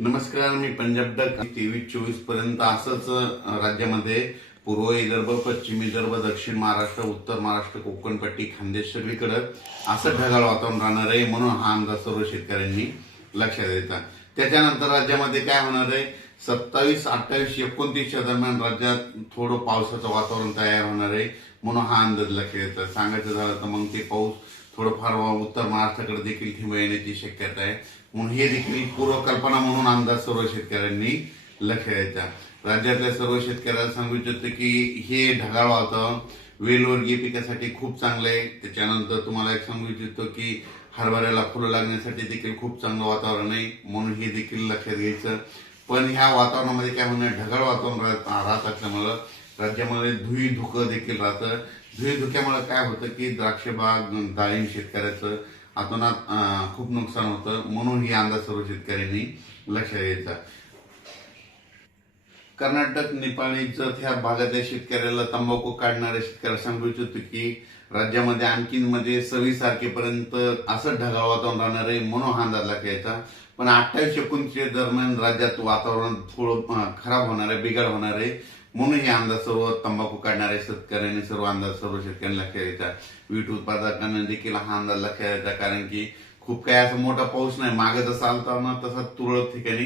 नमस्कार, मी पंजाब डक 23-24 पर्यंत असंच राज्यामध्ये पूर्व विदर्भ, पश्चिम विदर्भ, दक्षिण महाराष्ट्र, उत्तर महाराष्ट्र, कोकणपट्टी, खानदेश सगळीकडे असं ढगाळ वातावरण राहणार आहे, म्हणून हा अंदाज सर्व शेतकऱ्यांनी लक्षात द्यायचा। त्याच्यानंतर राज्यामध्ये काय होणार आहे, 27, 28, 29च्या दरम्यान राज्यात थोडं पावसाचं वातावरण तयार होणार आहे, म्हणून हा अंदाज लक्षात द्यायचा। सांगायचं झालं तर मग ते पाऊस थोडंफार उत्तर महाराष्ट्राकडे देखील थेंब येण्याची शक्यता आहे, म्हणून हे देखील पूर्वकल्पना म्हणून अंदाज सर्व शेतकऱ्यांनी लक्षात द्यायचा। राज्यातल्या सर्व शेतकऱ्यांना सांगू इच्छितो की हे ढगाळ वातावरण वेलवर्गीय पिकासाठी खूप चांगलं आहे। त्याच्यानंतर तुम्हाला एक सांगू इच्छितो की हरभऱ्याला फुलं लागण्यासाठी देखील खूप चांगलं वातावरण आहे, म्हणून हे देखील लक्षात घ्यायचं। पण ह्या वातावरणामध्ये काय होणार, ढगाळ वातावरण राहत असल्यामुळं राज्यामध्ये धुई धुकं देखील राहतं। धुई धुक्यामुळे काय होतं की द्राक्ष बाग, डाळिंब शेतकऱ्याचं अतोनात खूप नुकसान होतं, म्हणून ही अंदाज सर्व शेतकऱ्यांनी लक्षात द्यायचा। कर्नाटक, नेपाळीचं त्या भागातल्या शेतकऱ्याला, तंबाखू काढणाऱ्या शेतकऱ्याला सांगू इच्छितो की राज्यामध्ये आणखीन 26 तारखेपर्यंत असं ढगाळ वातावरण राहणार आहे, म्हणून हा अंदाज लक्षात घ्यायचा। पण 28-29 दरम्यान राज्यात वातावरण थोडं खराब होणार आहे, बिघाड होणार आहे, म्हणून हे अंदाज सर्व तंबाखू काढणाऱ्या शेतकऱ्यांनी सर्व शेतकऱ्यांनी लक्षात घ्यायचा। वीट उत्पादकांना देखील हा अंदाज लक्षात घ्यायचा, कारण की खूप काही असं मोठा पाऊस नाही, मागे जसा आलता ना तसा तुरळक ठिकाणी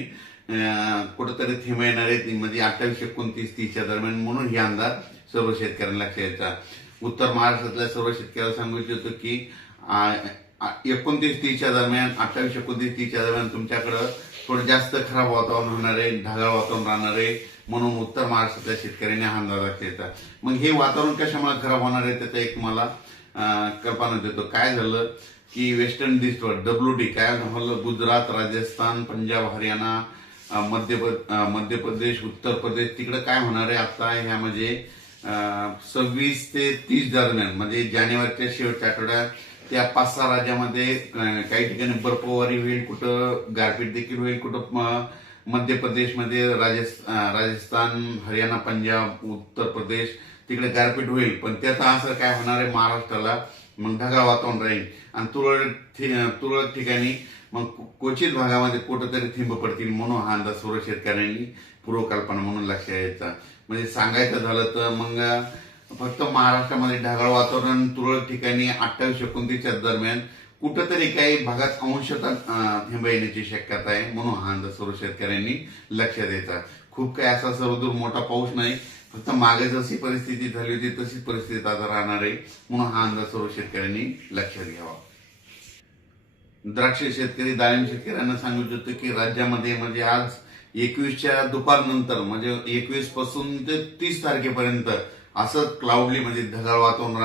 कुठेतरी थेंब येणार आहे, म्हणजे 28, 29, 30च्या दरम्यान, म्हणून हे अंदाज सर्व शेतकऱ्यांना लक्षात घ्यायचा। उत्तर महाराष्ट्रातल्या सर्व शेतकऱ्याला सांगू इच्छितो की 29-30च्या दरम्यान, 28-29-30च्या दरम्यान तुमच्याकडं थोडं जास्त खराब वातावरण होणार आहे, ढगाळ वातावरण राहणार आहे, म्हणून उत्तर महाराष्ट्रातल्या शेतकऱ्यांनी हा अंदाज लक्षात घ्यायचा। मग हे वातावरण कशामुळे खराब होणार आहे त्याचा एक मला कल्पना देतो। काय झालं की वेस्टर्न डिस्टर्ब WD काय झालं, गुजरात, राजस्थान, पंजाब, हरियाणा, मध्य प्रदेश, उत्तर प्रदेश, तिकडे काय होणार आहे आता ह्यामध्ये 26 ते 30 दरम्यान, म्हणजे जानेवारीच्या शेवटच्या आठवड्यात त्या 5-6 राज्यामध्ये काही ठिकाणी बर्फवारी होईल, कुठं गारपीट देखील होईल, कुठं मध्य प्रदेशमध्ये, राजस्थान, हरियाणा, पंजाब, उत्तर प्रदेश तिकडे गारपीट होईल। पण त्याचा असर काय होणार आहे, महाराष्ट्राला मग ढगाळ वातावरण राहील आणि तुरळक ठिकाणी मग क्वचित भागामध्ये कुठेतरी थेंब पडतील, म्हणून हा अंदाज सर्व शेतकऱ्यांनी पूर्वकल्पना म्हणून लक्षात घ्यायचा। म्हणजे सांगायचं झालं तर मग फक्त महाराष्ट्रामध्ये ढगाळ वातावरण तुरळक ठिकाणी 28-29च्या दरम्यान कुठेतरी काही भागात अंशतः थेंब येण्याची शक्यता आहे, म्हणून हा अंदाज सर्व शेतकऱ्यांनी लक्षात द्यायचा। खूप काही असा सर्वदूर मोठा पाऊस नाही, फक्त मागे जशी परिस्थिती झाली होती तशीच परिस्थिती आता राहणार आहे, म्हणून हा अंदाज सर्व शेतकऱ्यांनी लक्षात घ्यावा। द्राक्ष शेतकरी, डाळिंब शेतकऱ्यांना सांगू इच्छितो की राज्यामध्ये म्हणजे आज 21च्या दुपारनंतर, म्हणजे 21 पासून ते 30 तारखेपर्यंत असं क्लाउडली म्हणजे ढगाळ वातावरण